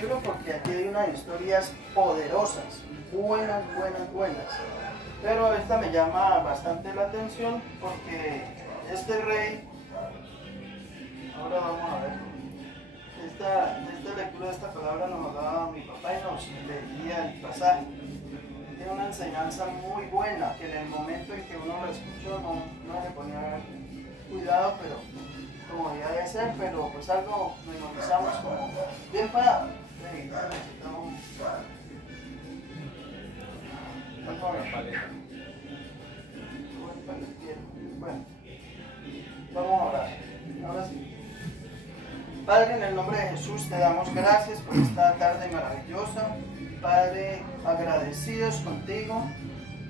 libro porque aquí hay unas historias poderosas, buenas. Pero esta me llama bastante la atención porque este rey, ahora vamos a ver, esta lectura de esta palabra nos hablaba mi papá y nos leía el pasaje. Tiene una enseñanza muy buena que en el momento en que uno lo escuchó no le ponía cuidado, pero como debe ser, pero pues algo memorizamos como bien para bueno, vamos a orar. Ahora sí. Padre, en el nombre de Jesús te damos gracias por esta tarde maravillosa. Padre, agradecidos contigo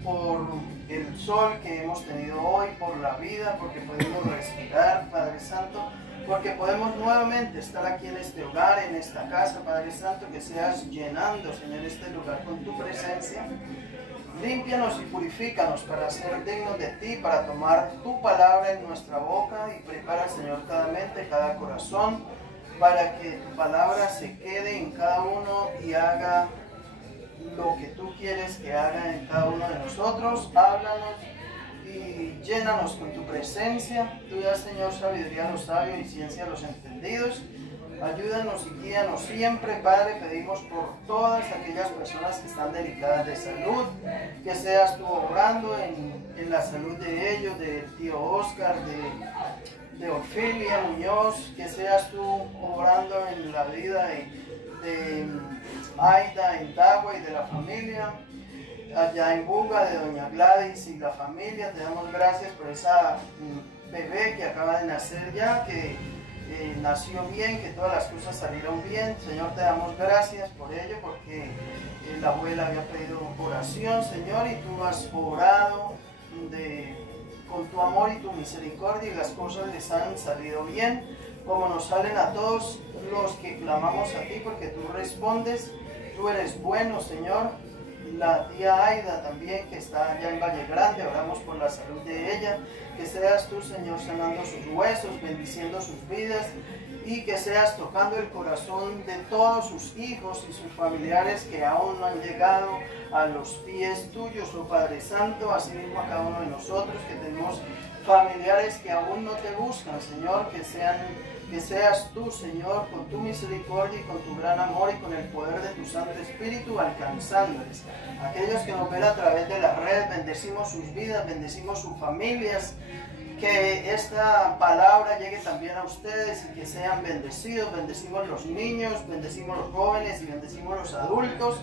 por el sol que hemos tenido hoy, por la vida, porque podemos respirar, Padre Santo, porque podemos nuevamente estar aquí en este hogar, en esta casa, Padre Santo, que seas llenando, Señor, este lugar con tu presencia. Límpianos y purifícanos para ser dignos de ti, para tomar tu palabra en nuestra boca y prepara, Señor, cada mente, cada corazón, para que tu palabra se quede en cada uno y haga lo que tú quieres que haga en cada uno de nosotros. Háblanos y llénanos con tu presencia. Tú das, Señor, sabiduría a los sabios y ciencia a los entendidos. Ayúdanos y guíanos siempre, Padre. Pedimos por todas aquellas personas que están delicadas de salud, que seas tú obrando en la salud de ellos, del tío Oscar, de Ofelia Muñoz, que seas tú obrando en la vida de Aida en Tagua y de la familia, allá en Buga, de doña Gladys y la familia. Te damos gracias por esa bebé que acaba de nacer ya, que nació bien, que todas las cosas salieron bien. Señor, te damos gracias por ello, porque la abuela había pedido oración, Señor, y tú has orado con tu amor y tu misericordia, y las cosas les han salido bien, como nos salen a todos los que clamamos a ti, porque tú respondes. Tú eres bueno, Señor. La tía Aida también, que está allá en Valle Grande, oramos por la salud de ella. Que seas tú, Señor, sanando sus huesos, bendiciendo sus vidas, y que seas tocando el corazón de todos sus hijos y sus familiares que aún no han llegado a los pies tuyos, oh Padre Santo. Asimismo a cada uno de nosotros que tenemos familiares que aún no te buscan, Señor, que seas tú, Señor, con tu misericordia y con tu gran amor y con el poder de tu Santo Espíritu alcanzándoles. Aquellos que nos ven a través de la red, bendecimos sus vidas, bendecimos sus familias, que esta palabra llegue también a ustedes y que sean bendecidos. Bendecimos los niños, bendecimos los jóvenes y bendecimos los adultos.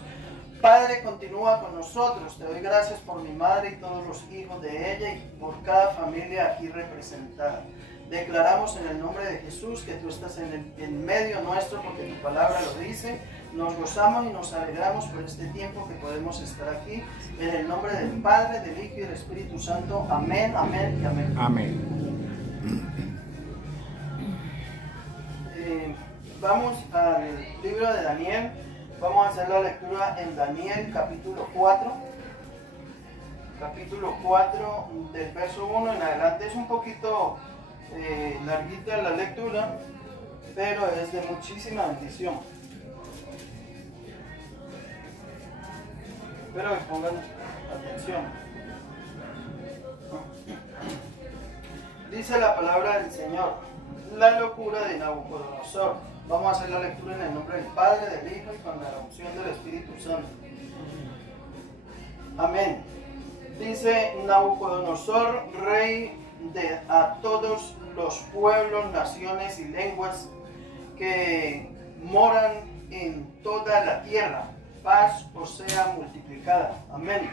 Padre, continúa con nosotros. Te doy gracias por mi madre y todos los hijos de ella y por cada familia aquí representada. Declaramos en el nombre de Jesús que tú estás en medio nuestro, porque tu palabra lo dice. Nos gozamos y nos alegramos por este tiempo que podemos estar aquí. En el nombre del Padre, del Hijo y del Espíritu Santo. Amén, amén y amén. Amén. Vamos al libro de Daniel. Vamos a hacer la lectura en Daniel capítulo 4. Capítulo 4 del verso 1 en adelante. Es un poquito larguita la lectura, pero es de muchísima bendición. Espero que pongan atención. Dice la palabra del Señor: la locura de Nabucodonosor. Vamos a hacer la lectura en el nombre del Padre, del Hijo y con la unción del Espíritu Santo. Amén. Dice: Nabucodonosor, rey a todos los pueblos, naciones y lenguas que moran en toda la tierra, paz os sea multiplicada. Amén.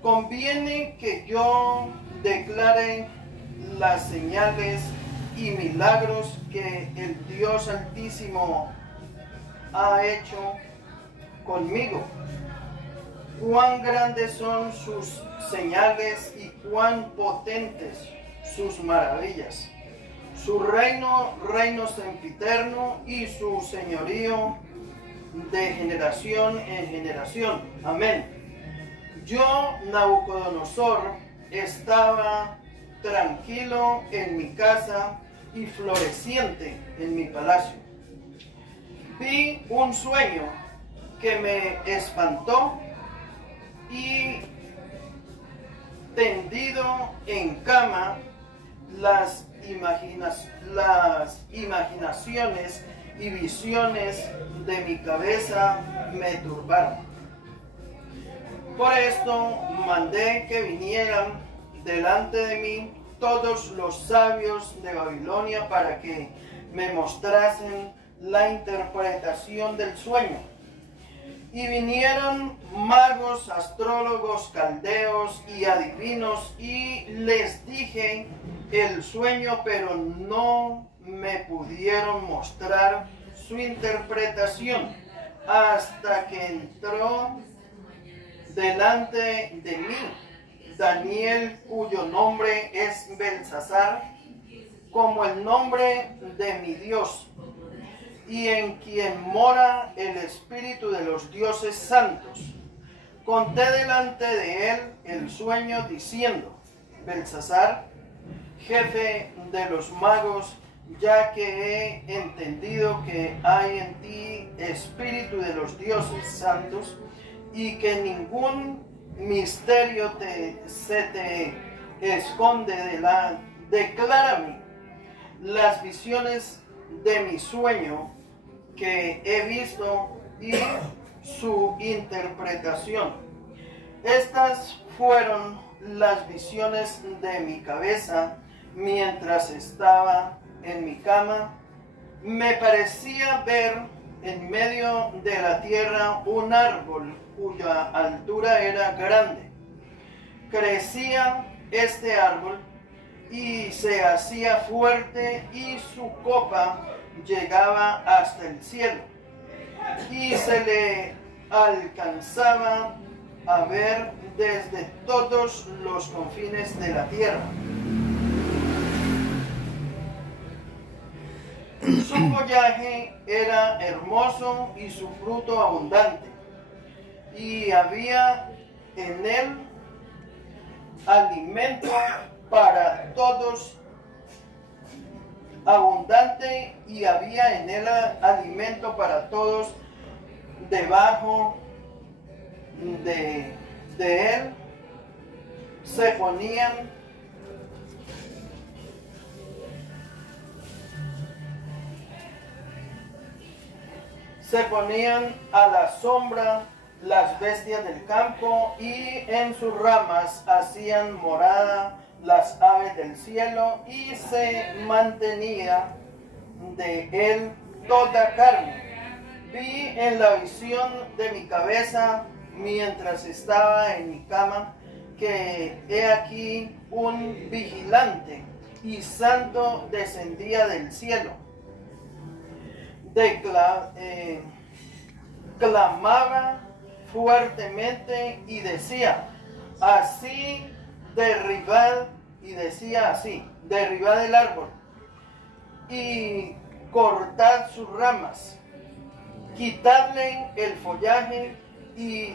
Conviene que yo declare las señales y milagros que el Dios Altísimo ha hecho conmigo. Cuán grandes son sus señales y cuán potentes sus maravillas. Su reino sempiterno, y su señorío de generación en generación. Amén. Yo, Nabucodonosor, estaba tranquilo en mi casa y floreciente en mi palacio. vi un sueño que me espantó y tendido en cama, las imaginaciones y visiones de mi cabeza me turbaron. Por esto mandé que vinieran delante de mí todos los sabios de Babilonia para que me mostrasen la interpretación del sueño. Y vinieron magos, astrólogos, caldeos y adivinos, y les dije el sueño, pero no me pudieron mostrar su interpretación hasta que entró delante de mí Daniel, cuyo nombre es Belsasar, como el nombre de mi Dios, y en quien mora el espíritu de los dioses santos. Conté delante de él el sueño diciendo: Belsasar, jefe de los magos, ya que he entendido que hay en ti espíritu de los dioses santos y que ningún misterio se te esconde declárame las visiones de mi sueño que he visto y su interpretación. Estas fueron las visiones de mi cabeza mientras estaba en mi cama. Me parecía ver en medio de la tierra un árbol cuya altura era grande. Crecía este árbol y se hacía fuerte, y su copa llegaba hasta el cielo, y se le alcanzaba a ver desde todos los confines de la tierra. Su follaje era hermoso y su fruto abundante, y había en él alimento para todos, abundante, y había en él alimento para todos. Debajo de él se ponían a la sombra las bestias del campo, y en sus ramas hacían morada las aves del cielo, y se mantenía de él toda carne. Vi en la visión de mi cabeza, mientras estaba en mi cama, que he aquí un vigilante y santo descendía del cielo. Clamaba fuertemente y decía así: derribad el árbol y cortad sus ramas, quitadle el follaje y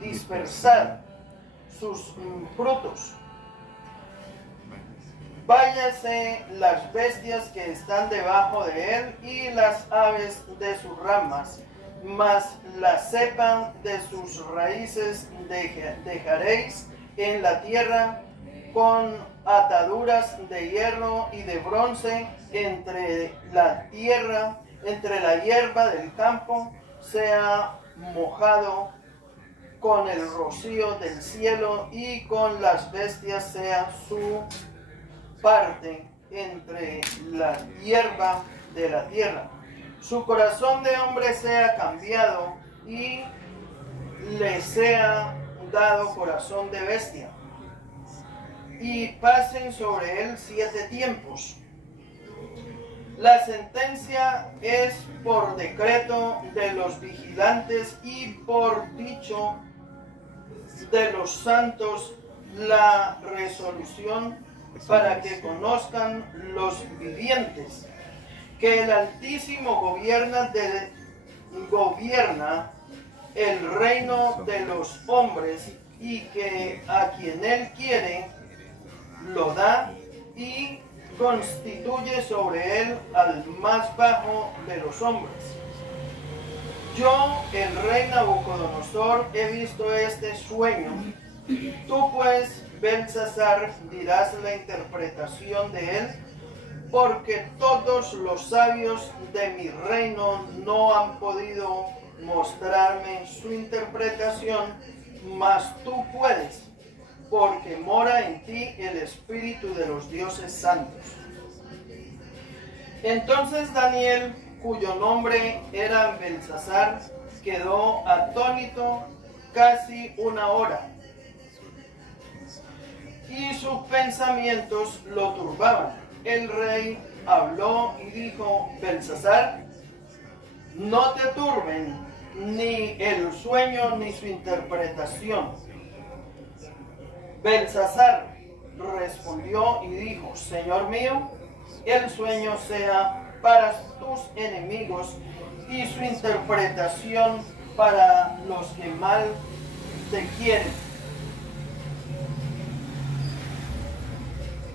dispersad sus frutos. Váyase las bestias que están debajo de él y las aves de sus ramas, mas la cepa de sus raíces dejaréis en la tierra, con ataduras de hierro y de bronce entre la hierba del campo, sea mojado con el rocío del cielo, y con las bestias sea su parte entre la hierba de la tierra. Su corazón de hombre sea cambiado, y le sea dado corazón de bestia, y pasen sobre él 7 tiempos. La sentencia es por decreto de los vigilantes y por dicho de los santos, la resolución para que conozcan los vivientes que el Altísimo gobierna el reino de los hombres, y que a quien él quiere lo da, y constituye sobre él al más bajo de los hombres. Yo, el rey Nabucodonosor, he visto este sueño. Tú pues, Belsasar, dirás la interpretación de él, porque todos los sabios de mi reino no han podido mostrarme su interpretación, mas tú puedes, porque mora en ti el espíritu de los dioses santos. Entonces Daniel, cuyo nombre era Belsasar, quedó atónito casi una hora, y sus pensamientos lo turbaban. El rey habló y dijo: Belsasar, no te turben ni el sueño ni su interpretación. Belsasar respondió y dijo: Señor mío, el sueño sea para tus enemigos y su interpretación para los que mal te quieren.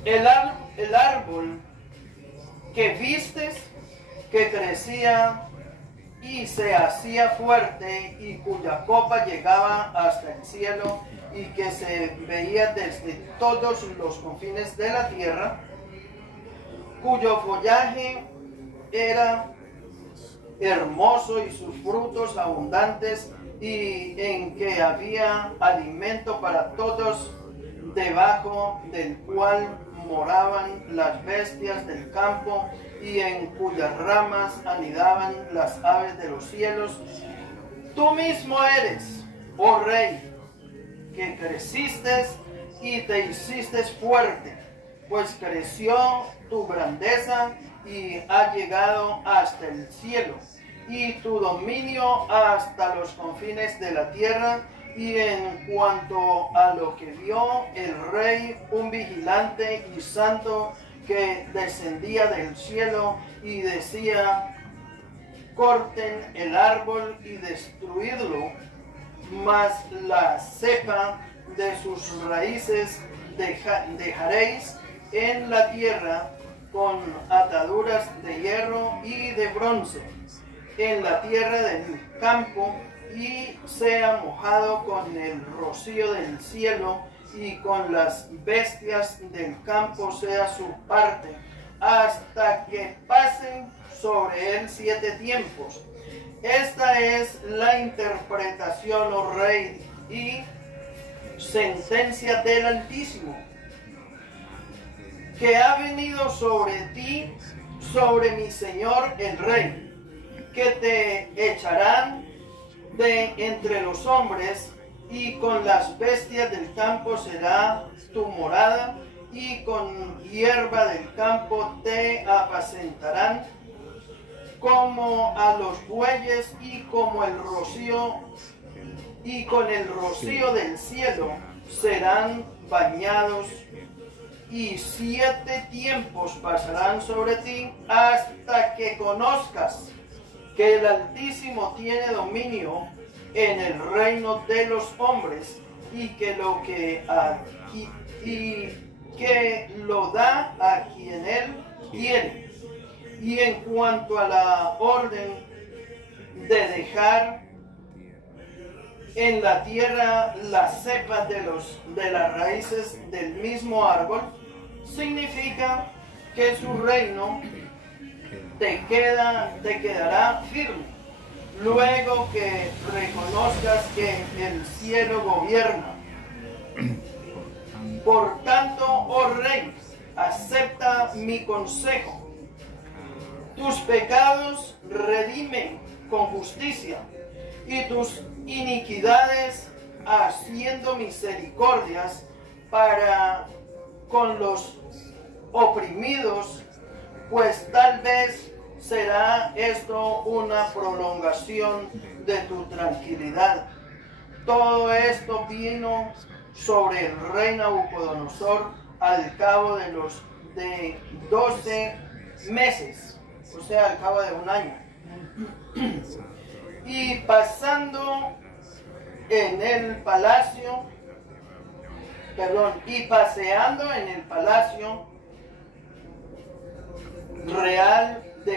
El árbol que vistes, que crecía y se hacía fuerte y cuya copa llegaba hasta el cielo y que se veía desde todos los confines de la tierra, cuyo follaje era hermoso y sus frutos abundantes, y en que había alimento para todos, debajo del cual moraban las bestias del campo, y en cuyas ramas anidaban las aves de los cielos. Tú mismo eres, oh rey, que creciste y te hiciste fuerte, pues creció tu grandeza y ha llegado hasta el cielo, y tu dominio hasta los confines de la tierra. Y en cuanto a lo que vio el rey, un vigilante y santo que descendía del cielo y decía: corten el árbol y destruidlo, mas la cepa de sus raíces dejaréis en la tierra con ataduras de hierro y de bronce, en la tierra del campo, y sea mojado con el rocío del cielo, y con las bestias del campo sea su parte, hasta que pasen sobre él 7 tiempos. Esta es la interpretación, oh rey, y sentencia del Altísimo, que ha venido sobre ti, sobre mi señor el rey, que te echarán de entre los hombres, y con las bestias del campo será tu morada, y con hierba del campo te apacentarán, como a los bueyes, y como el rocío, y con el rocío del cielo serán bañados, y 7 tiempos pasarán sobre ti, hasta que conozcas que el Altísimo tiene dominio en el reino de los hombres, y que lo da a quien él quiere. Y en cuanto a la orden de dejar en la tierra las cepas de las raíces del mismo árbol, significa que su reino te quedará firme, luego que reconozcas que el cielo gobierna. Por tanto, oh rey, acepta mi consejo. Tus pecados redime con justicia, y tus iniquidades haciendo misericordias para con los oprimidos, pues tal vez será esto una prolongación de tu tranquilidad. Todo esto vino sobre el rey Nabucodonosor al cabo de 12 meses, o sea, al cabo de un año. Y paseando en el palacio,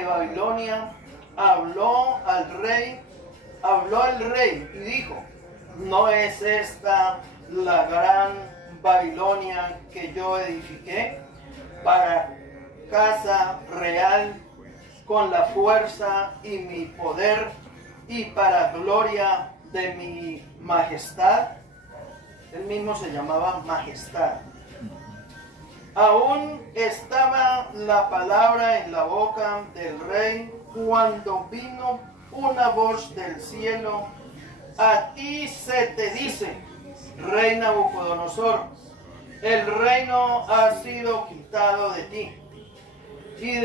de Babilonia, habló el rey y dijo: ¿no es esta la gran Babilonia que yo edifiqué para casa real con la fuerza y mi poder y para gloria de mi majestad? Él mismo se llamaba Majestad. Aún estaba la palabra en la boca del rey cuando vino una voz del cielo: a ti se te dice, rey Nabucodonosor, el reino ha sido quitado de ti, y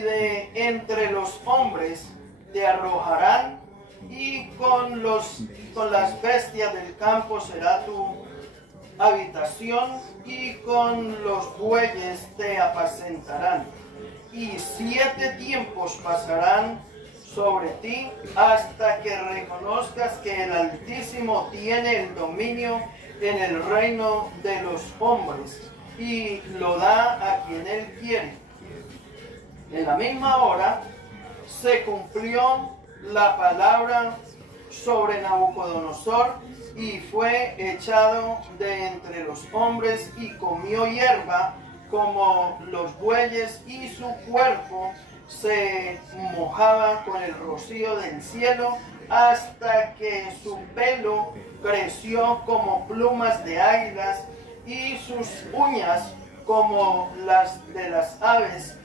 de entre los hombres te arrojarán, y con las bestias del campo será tu habitación, y con los bueyes te apacentarán. Y 7 tiempos pasarán sobre ti hasta que reconozcas que el Altísimo tiene el dominio en el reino de los hombres y lo da a quien Él quiere. En la misma hora se cumplió la palabra sobre Nabucodonosor y fue echado de entre los hombres y comió hierba como los bueyes, y su cuerpo se mojaba con el rocío del cielo hasta que su pelo creció como plumas de águilas y sus uñas como las de las aves.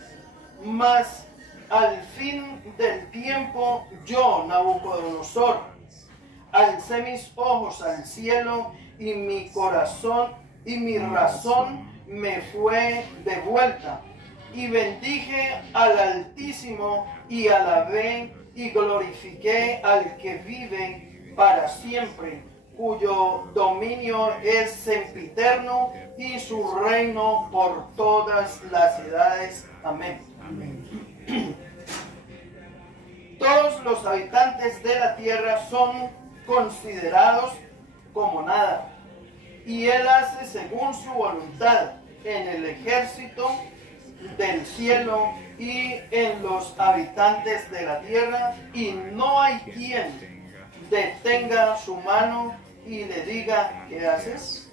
Mas al fin del tiempo yo, Nabucodonosor, alcé mis ojos al cielo y mi corazón y mi razón me fue de vuelta, y bendije al Altísimo y alabé y glorifiqué al que vive para siempre, cuyo dominio es sempiterno y su reino por todas las edades. Amén. Todos los habitantes de la tierra son considerados como nada, y Él hace según su voluntad en el ejército del cielo y en los habitantes de la tierra, y no hay quien detenga su mano y le diga: ¿qué haces?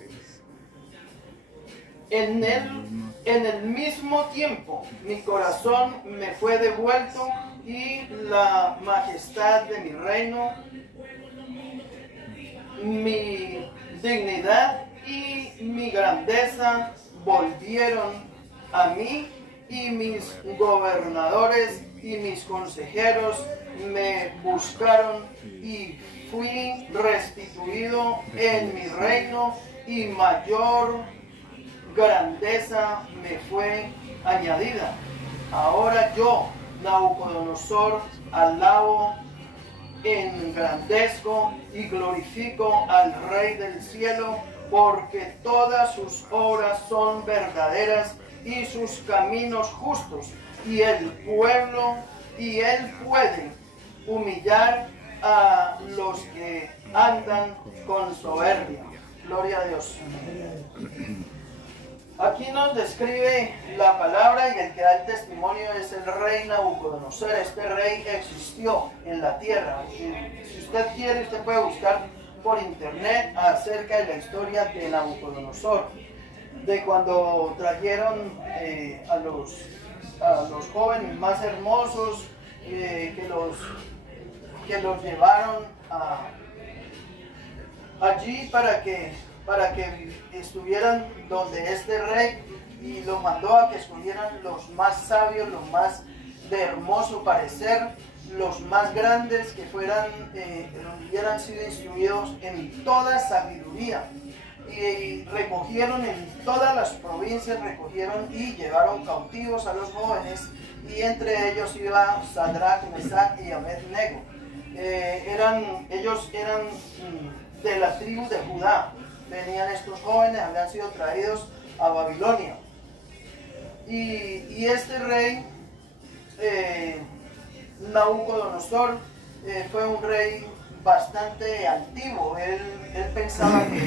En el mismo tiempo mi corazón me fue devuelto, y la majestad de mi reino, mi dignidad y mi grandeza volvieron a mí, y mis gobernadores y mis consejeros me buscaron, y fui restituido en mi reino, y mayor grandeza me fue añadida. Ahora yo, Nabucodonosor, alabo, engrandezco y glorifico al Rey del cielo, porque todas sus obras son verdaderas y sus caminos justos, y él puede humillar a los que andan con soberbia. Gloria a Dios. Aquí nos describe la palabra, y el que da el testimonio es el rey Nabucodonosor. Este rey existió en la tierra. Si usted quiere, usted puede buscar por internet acerca de la historia de Nabucodonosor, de cuando trajeron a los jóvenes más hermosos, que los llevaron allí para que estuvieran donde este rey, y los mandó a que escogieran los más sabios, los más de hermoso parecer, los más grandes, que hubieran sido instruidos en toda sabiduría, y recogieron en todas las provincias, recogieron y llevaron cautivos a los jóvenes, y entre ellos iba Sadrach, Mesach y Abednego. Ellos eran de la tribu de Judá. Venían estos jóvenes, habían sido traídos a Babilonia, y este rey Nabucodonosor fue un rey bastante altivo. Él pensaba que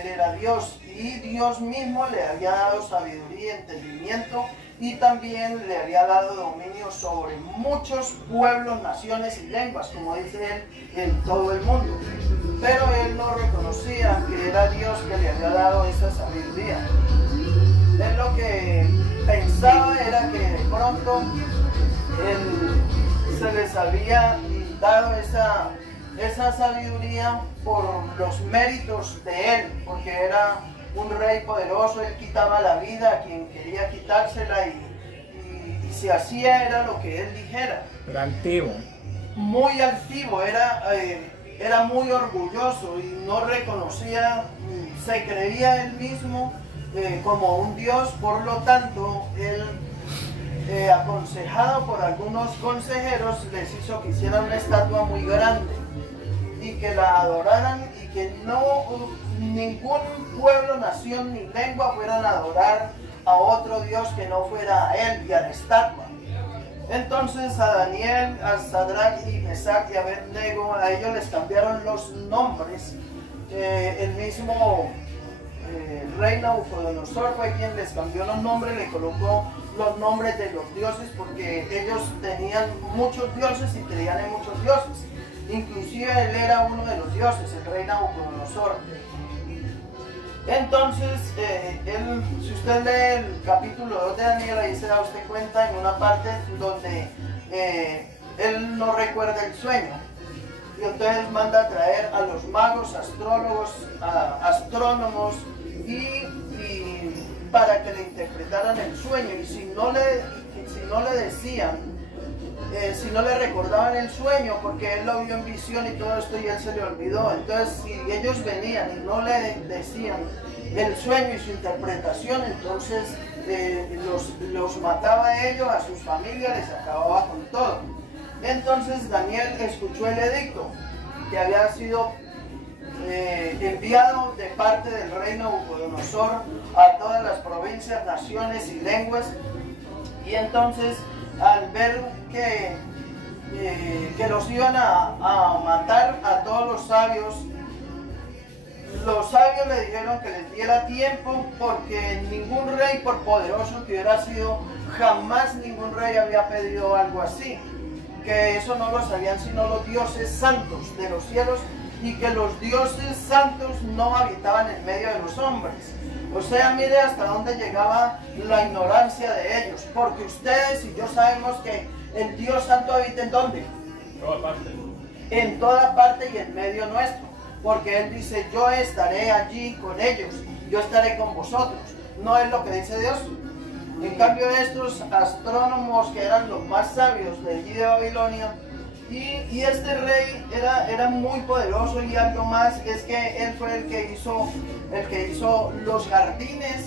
él era Dios, y Dios mismo le había dado sabiduría, entendimiento y también le había dado dominio sobre muchos pueblos, naciones y lenguas, como dice él, en todo el mundo. Pero él no reconocía que era Dios que le había dado esa sabiduría. Él lo que pensaba era que de pronto se les había dado esa sabiduría por los méritos de él, porque era un rey poderoso. Él quitaba la vida a quien quería quitársela y si hacía era lo que él dijera. Era altivo. Muy altivo, era muy orgulloso y no reconocía, se creía él mismo como un dios. Por lo tanto, él, aconsejado por algunos consejeros, les hizo que hicieran una estatua muy grande y que la adoraran, y que ningún pueblo, nación ni lengua fueran a adorar a otro Dios que no fuera a él y a la estatua. Entonces a Daniel, a Sadrach y Mesach y Abednego, a ellos les cambiaron los nombres. El mismo rey Nabucodonosor fue quien les cambió los nombres, le colocó los nombres de los dioses, porque ellos tenían muchos dioses y creían en muchos dioses. Inclusive él era uno de los dioses, el rey Nabucodonosor. Entonces, si usted lee el capítulo 2 de Daniel, ahí se da usted cuenta en una parte donde él no recuerda el sueño. Y entonces manda a traer a los magos, astrólogos, astrónomos, y para que le interpretaran el sueño. Y si no le decían, si no le recordaban el sueño, porque él lo vio en visión y todo esto y él se le olvidó. Entonces, si ellos venían y no le decían el sueño y su interpretación, entonces los mataba a ellos, a sus familias, les acababa con todo. Entonces Daniel escuchó el edicto que había sido enviado de parte del rey Nabucodonosor a todas las provincias, naciones y lenguas. Y entonces, al ver que los iban a matar a todos los sabios le dijeron que les diera tiempo, porque ningún rey, por poderoso que hubiera sido, jamás ningún rey había pedido algo así. Que eso no lo sabían sino los dioses santos de los cielos, y que los dioses santos no habitaban en medio de los hombres. O sea, mire hasta dónde llegaba la ignorancia de ellos, porque ustedes y yo sabemos que el Dios Santo habita ¿en dónde? En toda parte. En toda parte y en medio nuestro, porque Él dice, yo estaré allí con ellos, yo estaré con vosotros. ¿No es lo que dice Dios? En cambio, estos astrónomos, que eran los más sabios de allí de Babilonia, y este rey era muy poderoso, y algo más es que él fue el que hizo los jardines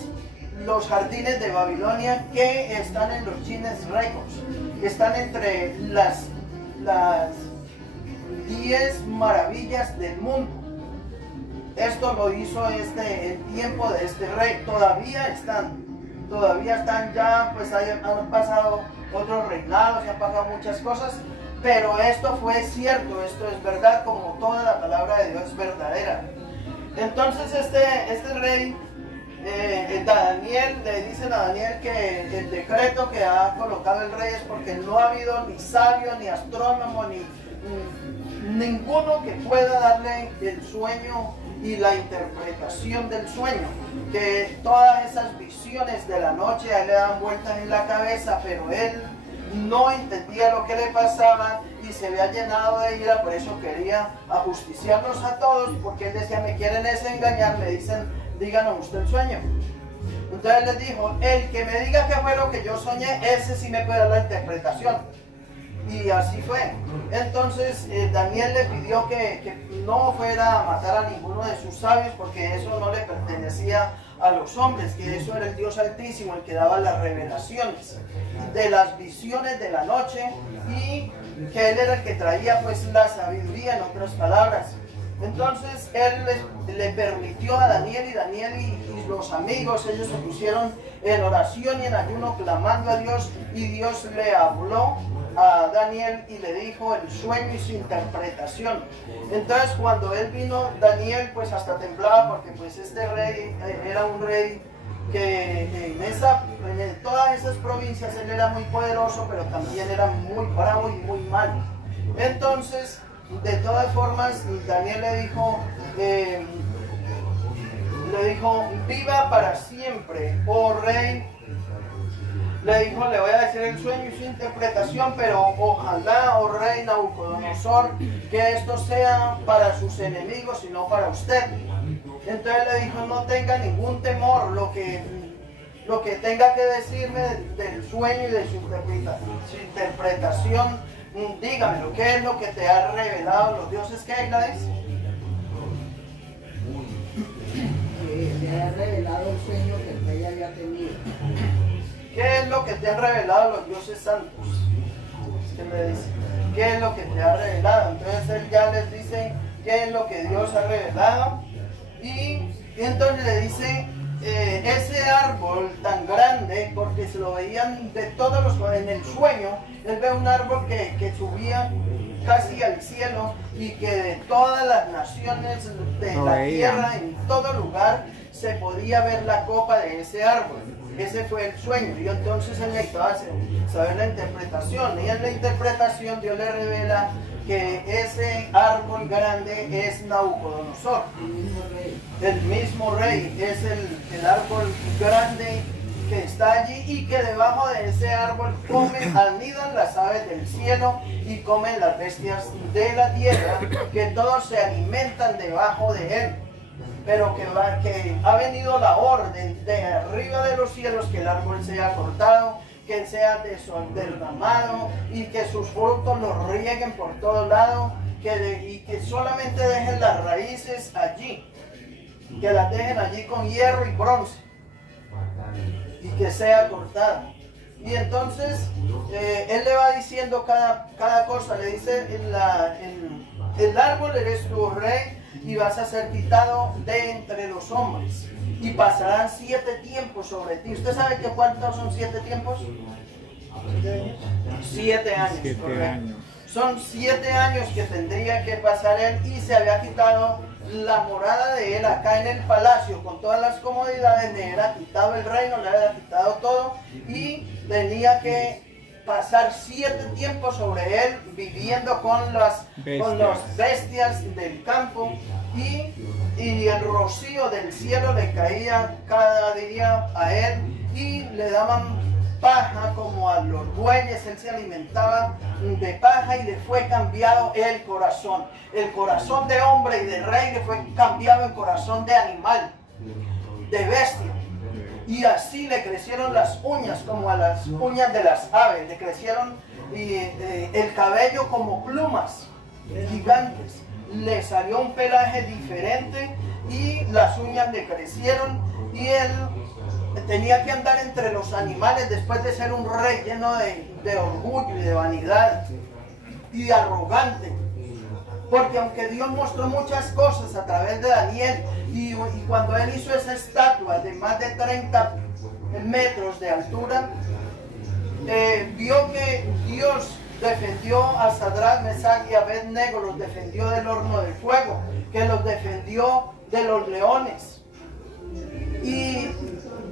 de Babilonia, que están en los Guinness Records, que están entre las 10 maravillas del mundo. Esto lo hizo el tiempo de este rey. Todavía están ya, pues han pasado otros reinados, han pasado muchas cosas, pero esto fue cierto, esto es verdad, como toda la palabra de Dios es verdadera. Entonces este rey, Daniel, le dicen a Daniel que el decreto que ha colocado el rey es porque no ha habido ni sabio, ni astrónomo, ni ninguno que pueda darle el sueño y la interpretación del sueño, que todas esas visiones de la noche a él le dan vueltas en la cabeza, pero él no entendía lo que le pasaba y se había llenado de ira. Por eso quería ajusticiarlos a todos, porque él decía, me quieren engañar, me dicen, díganos usted el sueño. Entonces les dijo, el que me diga qué fue lo que yo soñé, ese sí me puede dar la interpretación. Y así fue. Entonces Daniel le pidió que no fuera a matar a ninguno de sus sabios, porque eso no le pertenecía a los hombres, que eso era el Dios Altísimo el que daba las revelaciones de las visiones de la noche, y que él era el que traía pues la sabiduría, en otras palabras. Entonces él le permitió a Daniel, y los amigos, ellos se pusieron en oración y en ayuno clamando a Dios, y Dios le habló a Daniel y le dijo el sueño y su interpretación. Entonces cuando él vino, Daniel pues hasta temblaba, porque pues este rey era un rey que en todas esas provincias él era muy poderoso, pero también era muy bravo y muy malo. Entonces, de todas formas, Daniel le dijo, viva para siempre, oh rey. Le dijo, le voy a decir el sueño y su interpretación, pero ojalá, oh rey Nabucodonosor, que esto sea para sus enemigos y no para usted. Entonces le dijo, no tenga ningún temor, lo que tenga que decirme del sueño y de su interpretación, dígamelo, ¿qué es lo que te ha revelado los dioses? ¿Qué hay, Gladys? Que le ha revelado el sueño que el rey había tenido. ¿Qué es lo que te han revelado los dioses santos? ¿Qué le dice? ¿Qué es lo que te ha revelado? Entonces él ya les dice qué es lo que Dios ha revelado. Y entonces le dice, ese árbol tan grande, porque se lo veían de todos los, en el sueño, él ve un árbol que subía casi al cielo y que de todas las naciones de la tierra, en todo lugar, se podía ver la copa de ese árbol. Ese fue el sueño, y entonces él necesitaba saber la interpretación, y en la interpretación Dios le revela que ese árbol grande es Nabucodonosor, el mismo rey, es el árbol grande que está allí, y que debajo de ese árbol anidan las aves del cielo y comen las bestias de la tierra, que todos se alimentan debajo de él. Pero que ha venido la orden de arriba de los cielos, que el árbol sea cortado, que sea derramado, y que sus frutos los rieguen por todo lado, y que solamente dejen las raíces allí, que las dejen allí con hierro y bronce, y que sea cortado. Y entonces él le va diciendo cada cosa, le dice, el árbol eres tu rey, y vas a ser quitado de entre los hombres, y pasarán 7 tiempos sobre ti. ¿Usted sabe cuántos son 7 tiempos? 7 años. 7 años. Son 7 años que tendría que pasar él, y se había quitado la morada de él acá en el palacio con todas las comodidades, le era quitado el reino, le era quitado todo, y tenía que pasar 7 tiempos sobre él, viviendo con las bestias del campo, y el rocío del cielo le caía cada día a él, y le daban paja como a los bueyes. Él se alimentaba de paja, y le fue cambiado el corazón de hombre y de rey le fue cambiado en corazón de animal, de bestia. Y así le crecieron las uñas como a las uñas de las aves, le crecieron el cabello como plumas gigantes, le salió un pelaje diferente, y las uñas le crecieron, y él tenía que andar entre los animales después de ser un rey lleno de orgullo y de vanidad y arrogante. Porque aunque Dios mostró muchas cosas a través de Daniel, y cuando él hizo esa estatua de más de 30 metros de altura, vio que Dios defendió a Sadrach, Mesach y Abednego, los defendió del horno de fuego, que los defendió de los leones. Y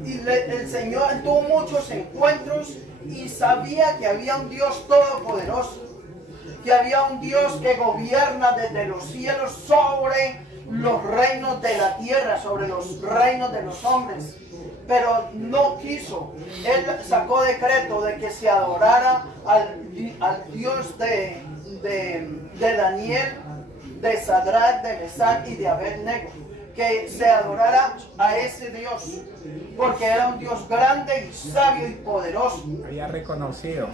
el Señor tuvo muchos encuentros, y sabía que había un Dios todopoderoso, que había un Dios que gobierna desde los cielos sobre los reinos de la tierra, sobre los reinos de los hombres. Pero no quiso. Él sacó decreto de que se adorara al Dios de Daniel, de Sadrach, de Mesach y de Abednego, que se adorara a ese Dios, porque era un Dios grande y sabio y poderoso. Había reconocido.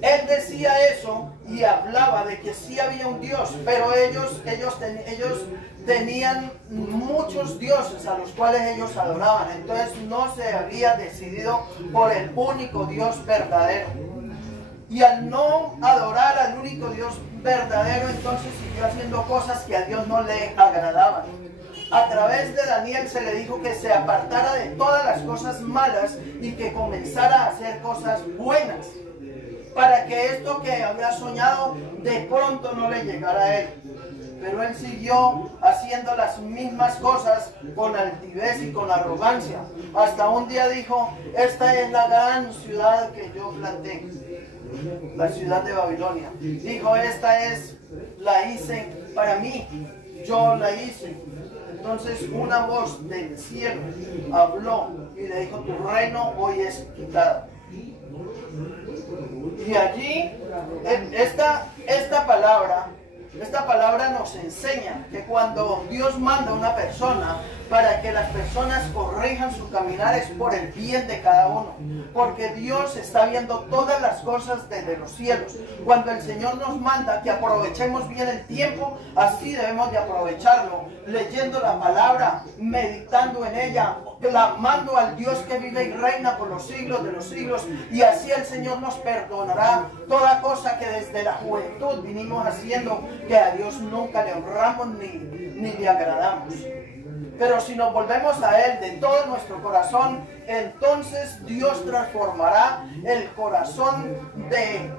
Él decía eso y hablaba de que sí había un Dios, pero ellos tenían muchos dioses a los cuales ellos adoraban. Entonces no se había decidido por el único Dios verdadero. Y al no adorar al único Dios verdadero, entonces siguió haciendo cosas que a Dios no le agradaban. A través de Daniel se le dijo que se apartara de todas las cosas malas y que comenzara a hacer cosas buenas, para que esto que había soñado de pronto no le llegara a él. pero él siguió haciendo las mismas cosas con altivez y con arrogancia. Hasta un día dijo, esta es la gran ciudad que yo planté, la ciudad de Babilonia. Dijo, la hice para mí, yo la hice. Entonces una voz del cielo habló y le dijo, tu reino hoy es quitado. Y allí, esta palabra nos enseña que cuando Dios manda a una persona para que las personas corrijan su caminar es por el bien de cada uno, porque Dios está viendo todas las cosas desde los cielos. Cuando el Señor nos manda que aprovechemos bien el tiempo, así debemos de aprovecharlo, leyendo la palabra, meditando en ella, clamando al Dios que vive y reina por los siglos de los siglos, y así el Señor nos perdonará toda cosa que desde la juventud vinimos haciendo, que a Dios nunca le honramos ni le agradamos. Pero si nos volvemos a Él de todo nuestro corazón, entonces Dios transformará el corazón de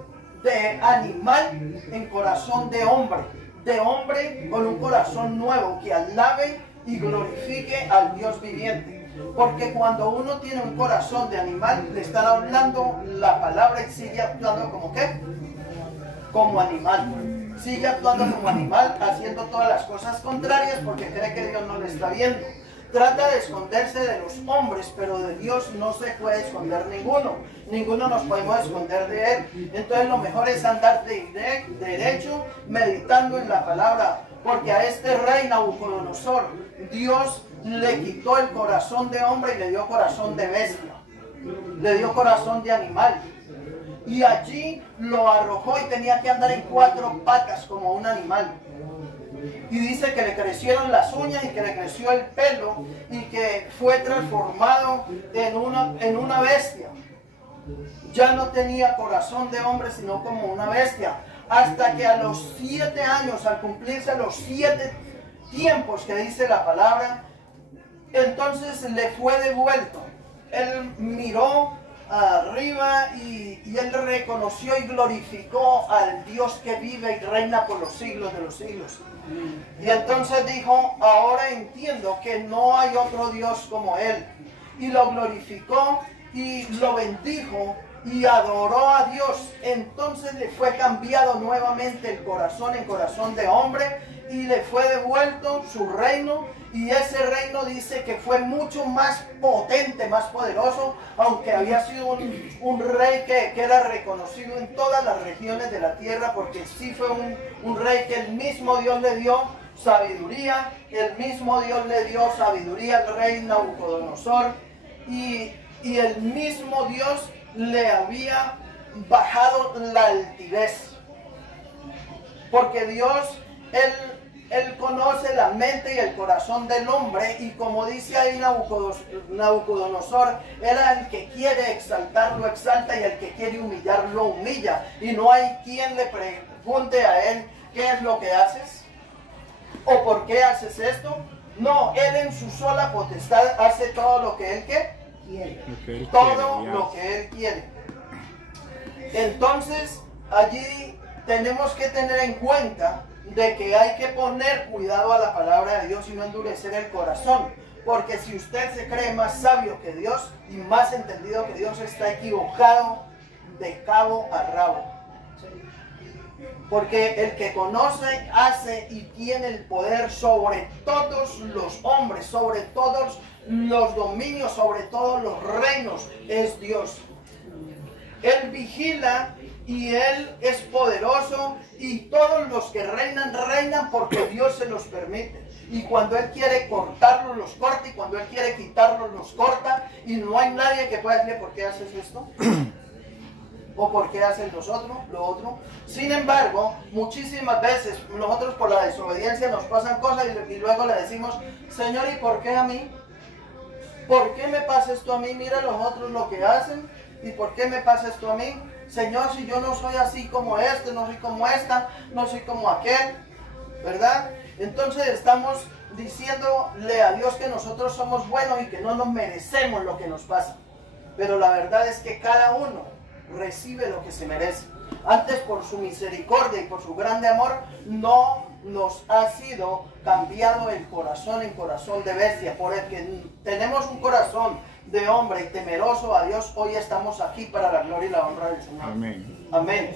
animal en corazón de hombre con un corazón nuevo que alabe y glorifique al Dios viviente. Porque cuando uno tiene un corazón de animal, le están hablando la palabra y sigue actuando como ¿qué? Como animal. Sigue actuando como animal, haciendo todas las cosas contrarias porque cree que Dios no le está viendo. Trata de esconderse de los hombres, pero de Dios no se puede esconder ninguno. Ninguno nos podemos esconder de Él. Entonces lo mejor es andar derecho, meditando en la palabra. Porque a este rey Nabucodonosor, Dios le quitó el corazón de hombre y le dio corazón de bestia. Le dio corazón de animal. Y allí lo arrojó y tenía que andar en 4 patas como un animal. Y dice que le crecieron las uñas y que le creció el pelo y que fue transformado en una bestia. Ya no tenía corazón de hombre sino como una bestia. Hasta que a los 7 años, al cumplirse los 7 tiempos que dice la palabra, entonces le fue devuelto. Él miró arriba y él reconoció y glorificó al Dios que vive y reina por los siglos de los siglos. Y entonces dijo, ahora entiendo que no hay otro Dios como Él. Y lo glorificó y lo bendijo y adoró a Dios. Entonces le fue cambiado nuevamente el corazón en corazón de hombre y le fue devuelto su reino. Y ese reino dice que fue mucho más potente, más poderoso, aunque había sido un rey que era reconocido en todas las regiones de la tierra, porque sí fue un rey que el mismo Dios le dio sabiduría, al rey Nabucodonosor, y el mismo Dios le había bajado la altivez, porque Dios, Él conoce la mente y el corazón del hombre, y como dice ahí Nabucodonosor, era el que quiere exaltar, lo exalta, y el que quiere humillar, lo humilla. Y no hay quien le pregunte a él, ¿qué es lo que haces? ¿O por qué haces esto? No, él en su sola potestad hace todo lo que él quiere. Todo lo que él quiere. Entonces, allí tenemos que tener en cuenta de que hay que poner cuidado a la palabra de Dios y no endurecer el corazón, porque si usted se cree más sabio que Dios y más entendido que Dios, está equivocado de cabo a rabo. Porque el que conoce, hace y tiene el poder sobre todos los hombres, sobre todos los dominios, sobre todos los reinos, es Dios. Él vigila y Él es poderoso, y todos los que reinan, reinan porque Dios se los permite. Y cuando Él quiere cortarlos, los corta, y cuando Él quiere quitarlos, los corta, y no hay nadie que pueda decirle, ¿por qué haces esto? ¿O por qué haces lo otro? Sin embargo, muchísimas veces nosotros por la desobediencia nos pasan cosas y luego le decimos, Señor, ¿y por qué a mí? ¿Por qué me pasa esto a mí? Mira los otros lo que hacen, ¿y por qué me pasa esto a mí? Señor, si yo no soy así como este, no soy como esta, no soy como aquel, ¿verdad? Entonces estamos diciéndole a Dios que nosotros somos buenos y que no nos merecemos lo que nos pasa. Pero la verdad es que cada uno recibe lo que se merece. Antes, por su misericordia y por su grande amor, no nos ha sido cambiado el corazón en corazón de bestia. Por el que tenemos un corazón de hombre y temeroso a Dios, hoy estamos aquí para la gloria y la honra del Señor. Amén. Amén.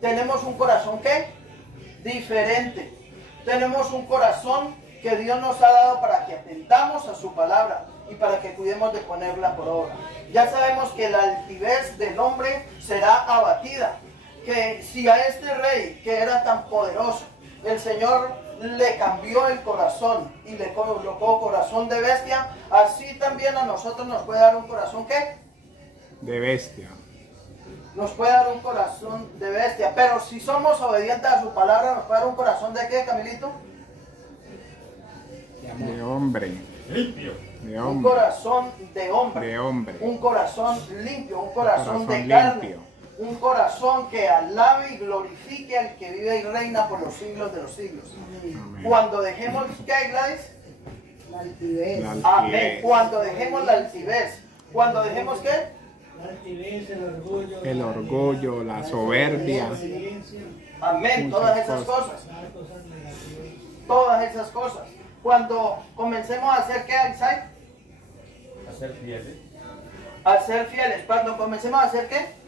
Tenemos un corazón, ¿qué? Diferente. Tenemos un corazón que Dios nos ha dado para que atendamos a su palabra y para que cuidemos de ponerla por obra. Ya sabemos que la altivez del hombre será abatida. Que si a este rey que era tan poderoso, el Señor le cambió el corazón y le colocó corazón de bestia, así también a nosotros nos puede dar un corazón, ¿qué? De bestia. Nos puede dar un corazón de bestia, pero si somos obedientes a su palabra, nos puede dar un corazón de ¿qué, Camilito? De hombre. Limpio. De Un hombre. corazón de hombre. De hombre. Un corazón limpio, un corazón de limpio. carne. Un corazón que alabe y glorifique al que vive y reina por los siglos de los siglos. Amén. Cuando dejemos, ¿qué, Gladys? La altivez. La Amén. altivez. Cuando dejemos la altivez. Cuando dejemos, ¿qué? La altivez, el orgullo, El orgullo, la soberbia. obediencia, Amén. Muchas Todas esas cosas. cosas. las cosas negativas. Todas esas cosas. Cuando comencemos a hacer, ¿qué, Isaac? A ser fieles. A ser fieles. Cuando comencemos a hacer, ¿qué?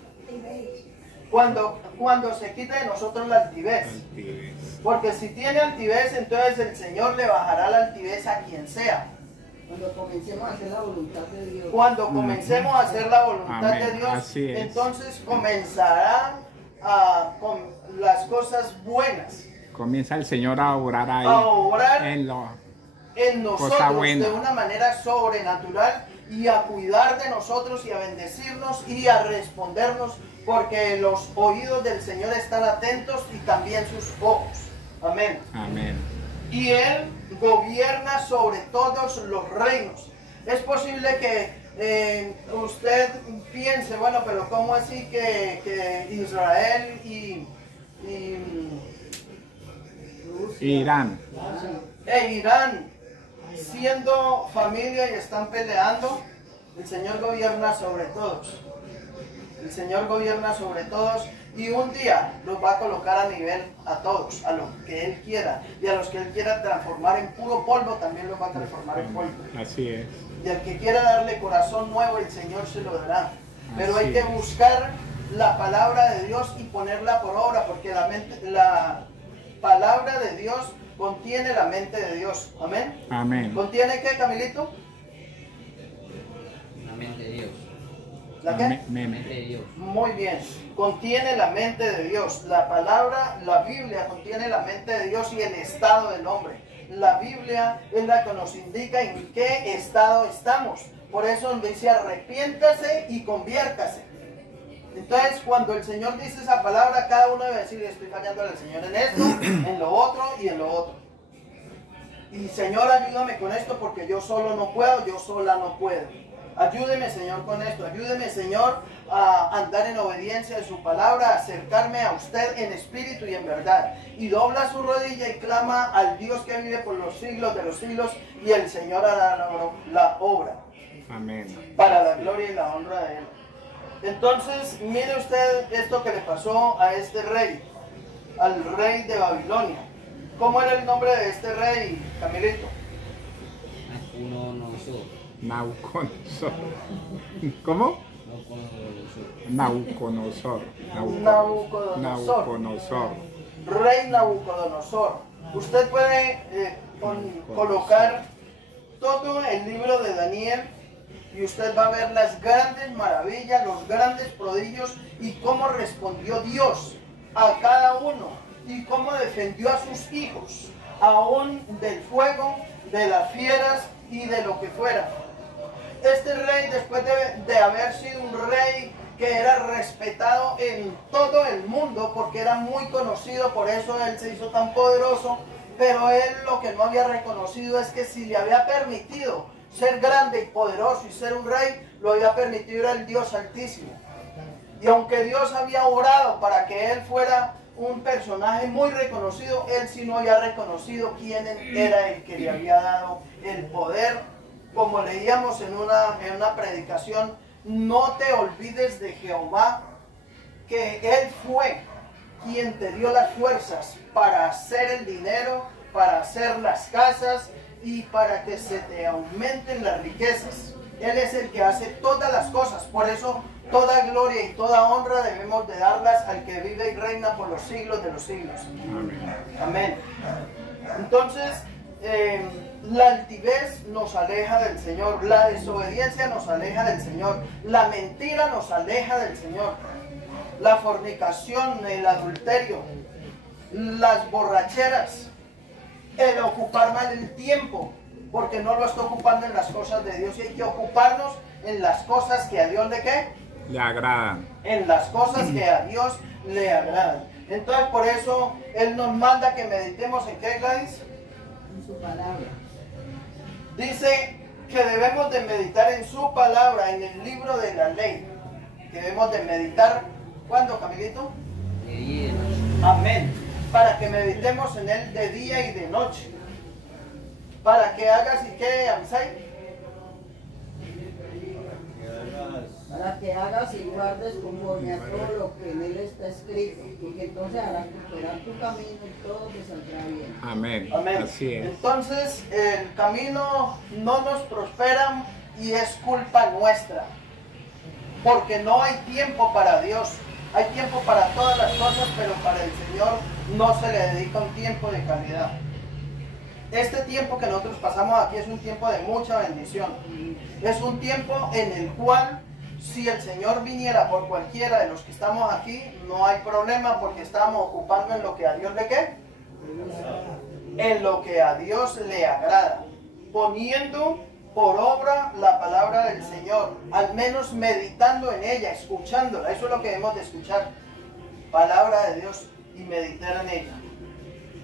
Cuando se quite de nosotros la altivez. Altivez. Porque si tiene altivez, entonces el Señor le bajará la altivez a quien sea. Cuando comencemos a hacer la voluntad de Dios. Cuando comencemos a hacer la voluntad Amén. de Dios, Así es. entonces comenzará con las cosas buenas Comienza el Señor a obrar ahí. a obrar En lo, en cosa nosotros buena. de una manera sobrenatural y a cuidar de nosotros y a bendecirnos y a respondernos, porque los oídos del Señor están atentos y también sus ojos. Amén. amén. Y Él gobierna sobre todos los reinos. Es posible que usted piense, bueno, pero ¿cómo así que Israel y Irán. Irán, siendo familia y están peleando, el Señor gobierna sobre todos. El Señor gobierna sobre todos y un día los va a colocar a nivel a todos, a los que Él quiera. Y a los que Él quiera transformar en puro polvo, también los va a transformar en polvo. Así es. Y al que quiera darle corazón nuevo, el Señor se lo dará. Pero hay Así que es. buscar la palabra de Dios y ponerla por obra, porque la palabra de Dios contiene la mente de Dios. Amén. Amén. ¿Contiene qué, Camilito? La mente de Dios. ¿La qué? La Amén. mente de Dios. Muy bien, contiene la mente de Dios. La palabra, la Biblia contiene la mente de Dios y el estado del hombre. La Biblia es la que nos indica en qué estado estamos. Por eso nos dice arrepiéntase y conviértase. Entonces, cuando el Señor dice esa palabra, cada uno debe decir, estoy fallando al Señor en esto, en lo otro y en lo otro. Y Señor, ayúdame con esto porque yo solo no puedo, yo sola no puedo. Ayúdeme, Señor, con esto. Ayúdeme, Señor, a andar en obediencia de su palabra, a acercarme a usted en espíritu y en verdad. Y dobla su rodilla y clama al Dios que vive por los siglos de los siglos, y el Señor hará la obra Amén. para la gloria y la honra de Él. Entonces, mire usted esto que le pasó a este rey, al rey de Babilonia. ¿Cómo era el nombre de este rey, Camilito? Nauconosor. ¿Cómo? Nauconosor. Nauconosor. Rey Nabucodonosor. Usted puede colocar todo el libro de Daniel y usted va a ver las grandes maravillas, los grandes prodigios y cómo respondió Dios a cada uno y cómo defendió a sus hijos, aún del fuego, de las fieras y de lo que fuera. Este rey, después de haber sido un rey que era respetado en todo el mundo, porque era muy conocido, por eso él se hizo tan poderoso, pero él lo que no había reconocido es que si le había permitido ser grande y poderoso y ser un rey, lo había permitido el Dios Altísimo. Y aunque Dios había orado para que él fuera un personaje muy reconocido, él sí no había reconocido quién era el que le había dado el poder. Como leíamos en una predicación, no te olvides de Jehová que Él fue quien te dio las fuerzas para hacer el dinero, para hacer las casas y para que se te aumenten las riquezas. Él es el que hace todas las cosas. Por eso toda gloria y toda honra debemos de darlas al que vive y reina por los siglos de los siglos. Amén. Amén. Entonces, la altivez nos aleja del Señor, la desobediencia nos aleja del Señor, la mentira nos aleja del Señor, la fornicación, el adulterio, las borracheras, el ocupar mal el tiempo, porque no lo está ocupando en las cosas de Dios, y hay que ocuparnos en las cosas que a Dios le ¿qué? Le agradan. En las cosas que a Dios le agradan. Entonces por eso Él nos manda que meditemos en ¿qué, Gladys? En su palabra. Dice que debemos de meditar en su palabra, en el libro de la ley. Debemos de meditar, ¿cuándo, Camilito? De día y de noche. Amén. Para que meditemos en él de día y de noche. Para que hagas y qué, Amsay. Para que hagas y guardes conforme a todo lo que en él está escrito, y que entonces harás prosperar tu camino y todo te saldrá bien. Amén. Amén. Así es. Entonces el camino no nos prospera y es culpa nuestra. Porque no hay tiempo para Dios. Hay tiempo para todas las cosas, pero para el Señor no se le dedica un tiempo de calidad. Este tiempo que nosotros pasamos aquí es un tiempo de mucha bendición. Es un tiempo en el cual, si el Señor viniera por cualquiera de los que estamos aquí, no hay problema porque estamos ocupando en lo que a Dios le ¿qué? En lo que a Dios le agrada. Poniendo por obra la palabra del Señor, al menos meditando en ella, escuchándola. Eso es lo que debemos de escuchar, palabra de Dios, y meditar en ella.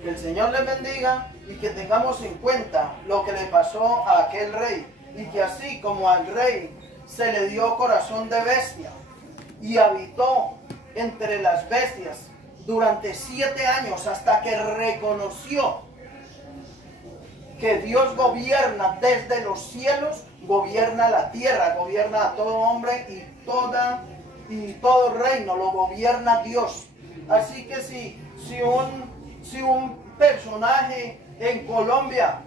Que el Señor les bendiga y que tengamos en cuenta lo que le pasó a aquel rey, y que así como al rey se le dio corazón de bestia y habitó entre las bestias durante 7 años hasta que reconoció que Dios gobierna desde los cielos, gobierna la tierra, gobierna a todo hombre y todo reino lo gobierna Dios. Así que si un personaje en Colombia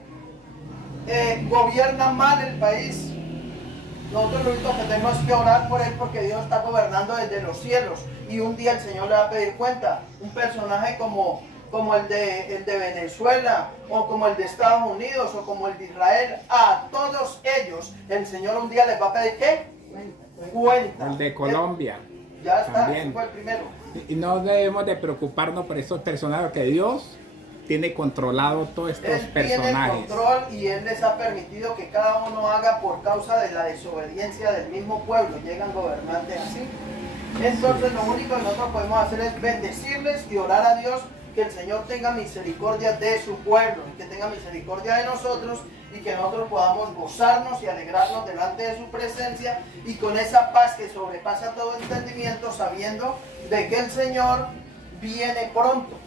gobierna mal el país, nosotros lo único que tenemos que orar por él, porque Dios está gobernando desde los cielos y un día el Señor le va a pedir cuenta. Un personaje como el de Venezuela, o como el de Estados Unidos, o como el de Israel, a todos ellos el Señor un día les va a pedir ¿qué? Cuenta. El de Colombia. Ya está, También. ese fue el primero. Y no debemos de preocuparnos por esos personajes, que Dios tiene controlado todos estos Él tiene el personajes. control y Él les ha permitido que cada uno haga por causa de la desobediencia del mismo pueblo. Llegan gobernantes así. Entonces lo único que nosotros podemos hacer es bendecirles y orar a Dios que el Señor tenga misericordia de su pueblo y que tenga misericordia de nosotros, y que nosotros podamos gozarnos y alegrarnos delante de su presencia, y con esa paz que sobrepasa todo entendimiento, sabiendo de que el Señor viene pronto.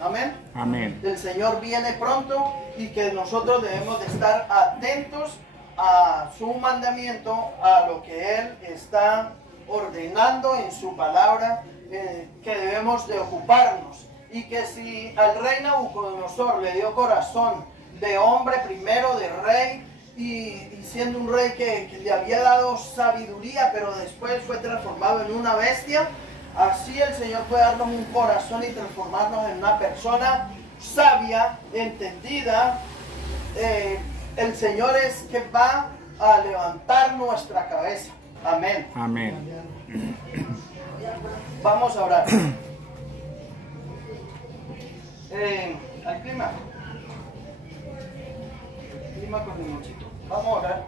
Amén. Amén. El Señor viene pronto y que nosotros debemos de estar atentos a su mandamiento, a lo que Él está ordenando en su palabra, que debemos de ocuparnos. Y que si al rey Nabucodonosor le dio corazón de hombre primero, de rey, y siendo un rey que le había dado sabiduría, pero después fue transformado en una bestia, así el Señor puede darnos un corazón y transformarnos en una persona sabia, entendida. El Señor es que va a levantar nuestra cabeza. Amén. Amén. Vamos a orar. Al clima. El clima con limoncito. Vamos a orar.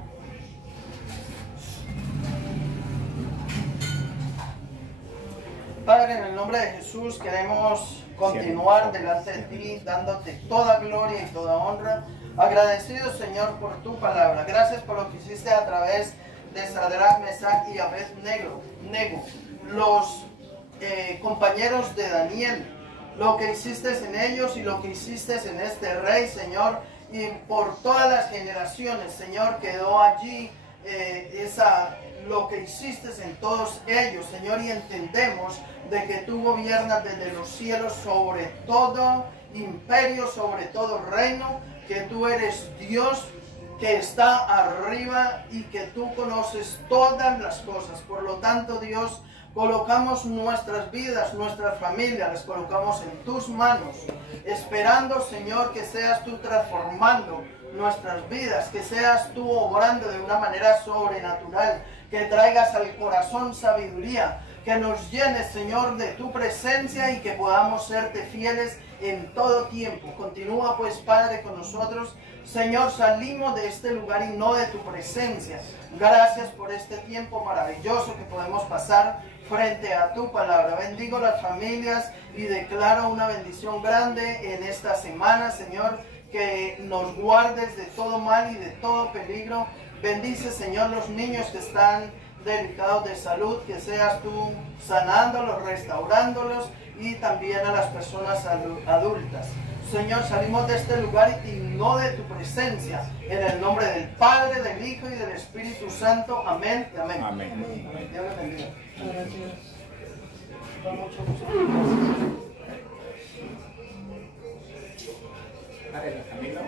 Padre, en el nombre de Jesús queremos continuar delante de ti, dándote toda gloria y toda honra. Agradecidos, Señor, por tu palabra. Gracias por lo que hiciste a través de Sadrach, Mesach y Abed-Nego, los compañeros de Daniel, lo que hiciste en ellos y lo que hiciste en este rey, Señor, y por todas las generaciones, Señor, quedó allí esa lo que hiciste en todos ellos, Señor, y entendemos de que tú gobiernas desde los cielos sobre todo imperio, sobre todo reino, que tú eres Dios que está arriba y que tú conoces todas las cosas. Por lo tanto, Dios, colocamos nuestras vidas, nuestras familias, las colocamos en tus manos, esperando, Señor, que seas tú transformando nuestras vidas, que seas tú obrando de una manera sobrenatural, que traigas al corazón sabiduría, que nos llenes, Señor, de tu presencia y que podamos serte fieles en todo tiempo. Continúa pues, Padre, con nosotros. Señor, salimos de este lugar y no de tu presencia. Gracias por este tiempo maravilloso que podemos pasar frente a tu palabra. Bendigo las familias y declaro una bendición grande en esta semana, Señor, que nos guardes de todo mal y de todo peligro. Bendice, Señor, los niños que están delicados de salud, que seas tú sanándolos, restaurándolos, y también a las personas adultas. Señor, salimos de este lugar y no de tu presencia. En el nombre del Padre, del Hijo y del Espíritu Santo. Amén y amén. Amén. Dios les bendiga. Gracias. Con mucho gusto. Camilo.